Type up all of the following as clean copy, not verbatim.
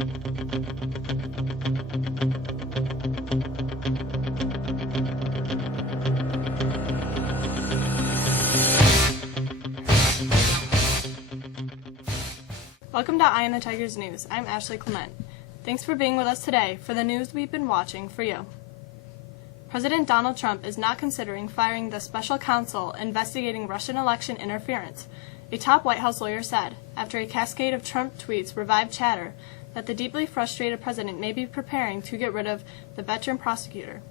Welcome to Eye on the Tigers News. I'm Ashley Clement. Thanks for being with us today for the news we've been watching for you. President Donald Trump is not considering firing the special counsel investigating Russian election interference, a top White House lawyer said, after a cascade of Trump tweets revived chatter that the deeply frustrated president may be preparing to get rid of the veteran prosecutor.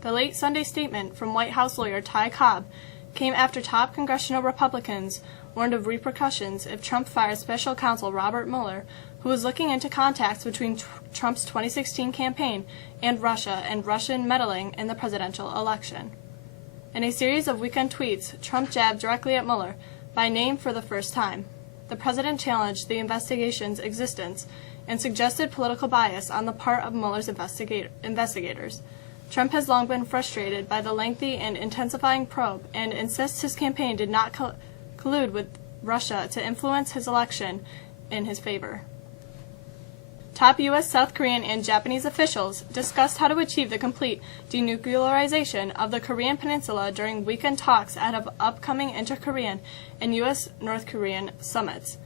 The late Sunday statement from White House lawyer Ty Cobb came after top congressional Republicans warned of repercussions if Trump fires special counsel Robert Mueller, who was looking into contacts between Trump's 2016 campaign and Russia and Russian meddling in the presidential election. In a series of weekend tweets, Trump jabbed directly at Mueller by name for the first time. The president challenged the investigation's existence and suggested political bias on the part of Mueller's investigators. Trump has long been frustrated by the lengthy and intensifying probe and insists his campaign did not collude with Russia to influence his election in his favor. Top U.S., South Korean, and Japanese officials discussed how to achieve the complete denuclearization of the Korean Peninsula during weekend talks ahead of upcoming inter-Korean and U.S.-North Korean summits,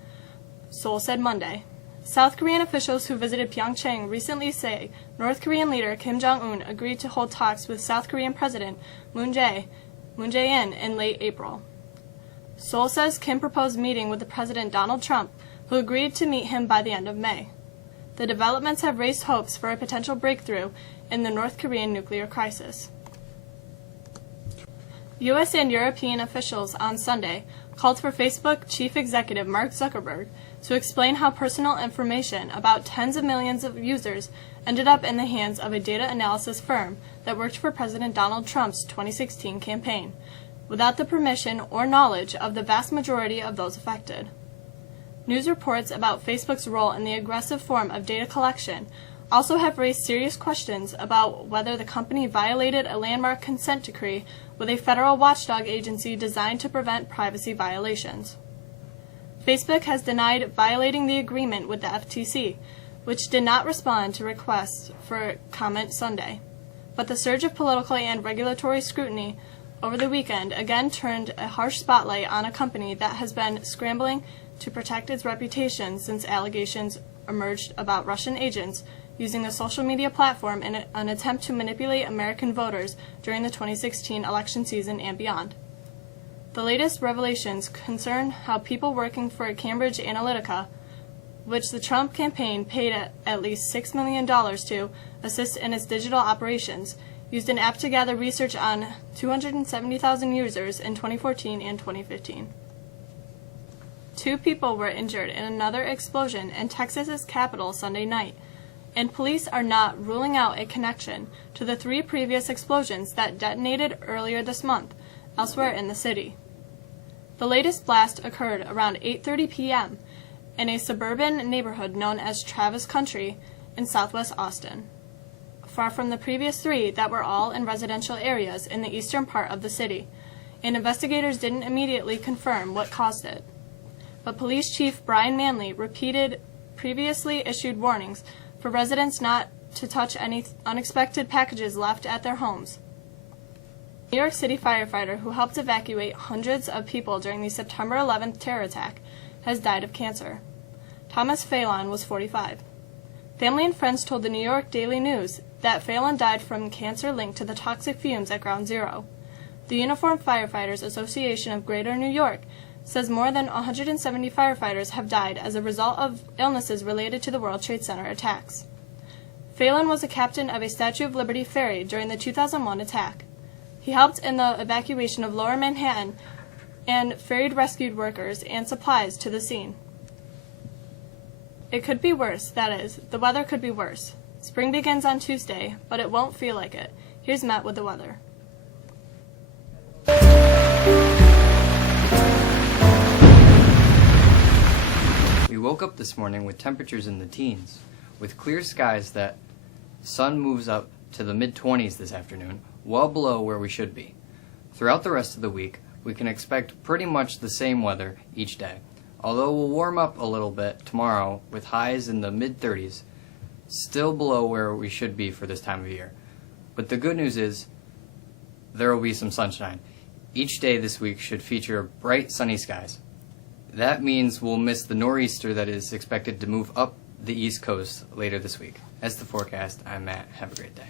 Seoul said Monday. South Korean officials who visited Pyeongchang recently say North Korean leader Kim Jong-un agreed to hold talks with South Korean President Moon Jae-in in late April. Seoul says Kim proposed meeting with the President Donald Trump, who agreed to meet him by the end of May. The developments have raised hopes for a potential breakthrough in the North Korean nuclear crisis. U.S. and European officials on Sunday called for Facebook chief executive Mark Zuckerberg to explain how personal information about tens of millions of users ended up in the hands of a data analysis firm that worked for President Donald Trump's 2016 campaign, without the permission or knowledge of the vast majority of those affected. News reports about Facebook's role in the aggressive form of data collection also have raised serious questions about whether the company violated a landmark consent decree with a federal watchdog agency designed to prevent privacy violations. Facebook has denied violating the agreement with the FTC, which did not respond to requests for comment Sunday. But the surge of political and regulatory scrutiny over the weekend again turned a harsh spotlight on a company that has been scrambling to protect its reputation since allegations emerged about Russian agents using the social media platform in an attempt to manipulate American voters during the 2016 election season and beyond. The latest revelations concern how people working for Cambridge Analytica, which the Trump campaign paid at least $6 million to assist in its digital operations, used an app to gather research on 270,000 users in 2014 and 2015. 2 people were injured in another explosion in Texas's capital Sunday night, and police are not ruling out a connection to the 3 previous explosions that detonated earlier this month elsewhere in the city. The latest blast occurred around 8:30 p.m. in a suburban neighborhood known as Travis Country in southwest Austin, far from the previous 3 that were all in residential areas in the eastern part of the city, and investigators didn't immediately confirm what caused it. But Police Chief Brian Manley repeated previously issued warnings for residents not to touch any unexpected packages left at their homes. A New York City firefighter who helped evacuate hundreds of people during the September 11th terror attack has died of cancer. Thomas Phelan was 45. Family and friends told the New York Daily News that Phelan died from cancer linked to the toxic fumes at Ground Zero. The Uniformed Firefighters Association of Greater New York says more than 170 firefighters have died as a result of illnesses related to the World Trade Center attacks. Phelan was a captain of a Statue of Liberty ferry during the 2001 attack. He helped in the evacuation of Lower Manhattan and ferried rescued workers and supplies to the scene. It could be worse, that is, the weather could be worse. Spring begins on Tuesday, but it won't feel like it. Here's Matt with the weather. We woke up this morning with temperatures in the teens, with clear skies that sun moves up to the mid-20s this afternoon, well below where we should be. Throughout the rest of the week, we can expect pretty much the same weather each day. Although we'll warm up a little bit tomorrow with highs in the mid-30s, still below where we should be for this time of year. But the good news is there will be some sunshine. Each day this week should feature bright sunny skies. That means we'll miss the nor'easter that is expected to move up the East Coast later this week. That's the forecast. I'm Matt. Have a great day.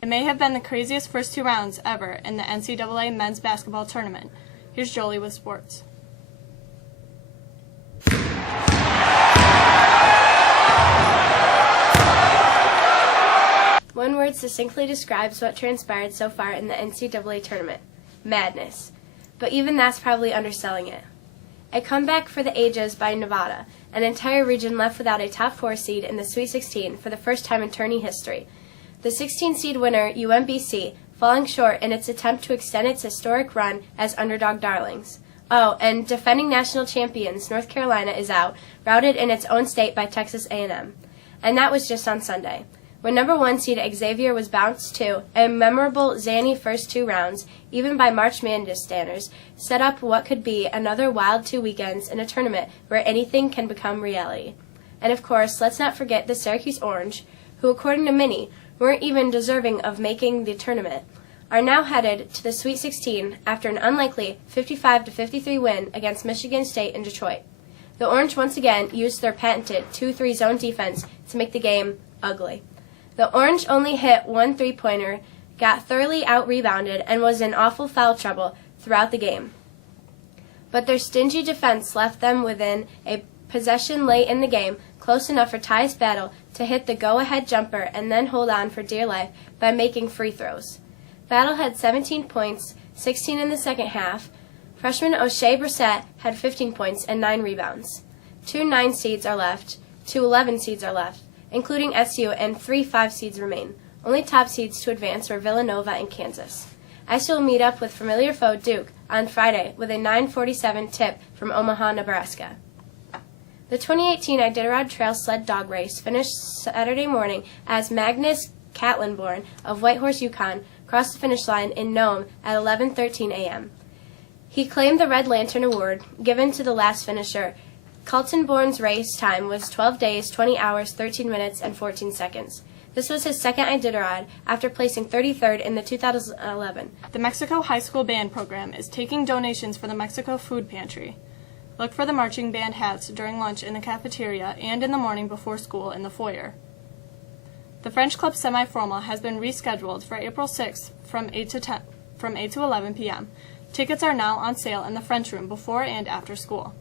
It may have been the craziest first 2 rounds ever in the NCAA men's basketball tournament. Here's Jolie with sports. One word succinctly describes what transpired so far in the NCAA tournament: madness. But even that's probably underselling it. A comeback for the ages by Nevada, an entire region left without a top 4 seed in the Sweet 16 for the first time in tourney history. The 16-seed winner, UMBC, falling short in its attempt to extend its historic run as underdog darlings. Oh, and defending national champions North Carolina is out, routed in its own state by Texas A&M. And that was just on Sunday, when number 1 seed Xavier was bounced to a memorable zany first 2 rounds, even by March Madness standards, set up what could be another wild 2 weekends in a tournament where anything can become reality. And of course, let's not forget the Syracuse Orange, who according to many, weren't even deserving of making the tournament, are now headed to the Sweet 16 after an unlikely 55-53 win against Michigan State in Detroit. The Orange once again used their patented 2-3 zone defense to make the game ugly. The Orange only hit 1 3-pointer, got thoroughly out-rebounded, and was in awful foul trouble throughout the game. But their stingy defense left them within a possession late in the game, close enough for Tyus Battle to hit the go-ahead jumper and then hold on for dear life by making free throws. Battle had 17 points, 16 in the second half. Freshman O'Shea Brissett had 15 points and 9 rebounds. 2 9 seeds are left, 2 11 seeds are left, including SU, and 3 5 seeds remain. Only top seeds to advance were Villanova and Kansas. SU will meet up with familiar foe Duke on Friday with a 9:47 tip from Omaha, Nebraska. The 2018 Iditarod Trail Sled Dog Race finished Saturday morning as Magnus Catlinborn of Whitehorse, Yukon, crossed the finish line in Nome at 11:13 a.m. He claimed the Red Lantern Award, given to the last finisher. Catlinborn's race time was 12 days, 20 hours, 13 minutes, and 14 seconds. This was his second Iditarod after placing 33rd in the 2011. The Mexico High School Band Program is taking donations for the Mexico Food Pantry. Look for the marching band hats during lunch in the cafeteria and in the morning before school in the foyer. The French Club Semi-Formal has been rescheduled for April 6th from 8 to 11 p.m. Tickets are now on sale in the French room before and after school.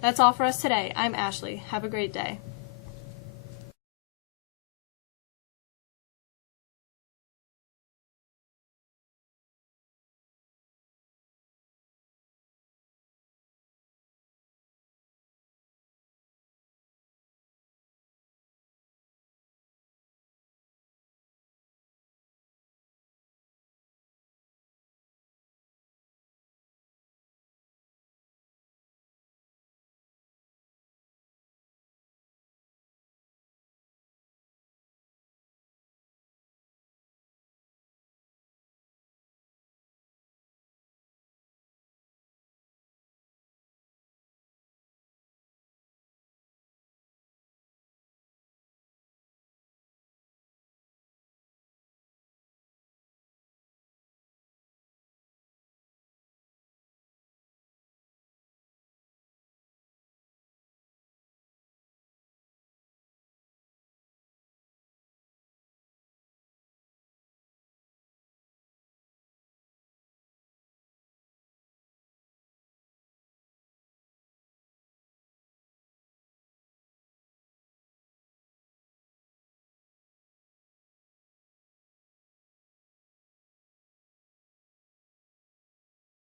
That's all for us today. I'm Ashley. Have a great day.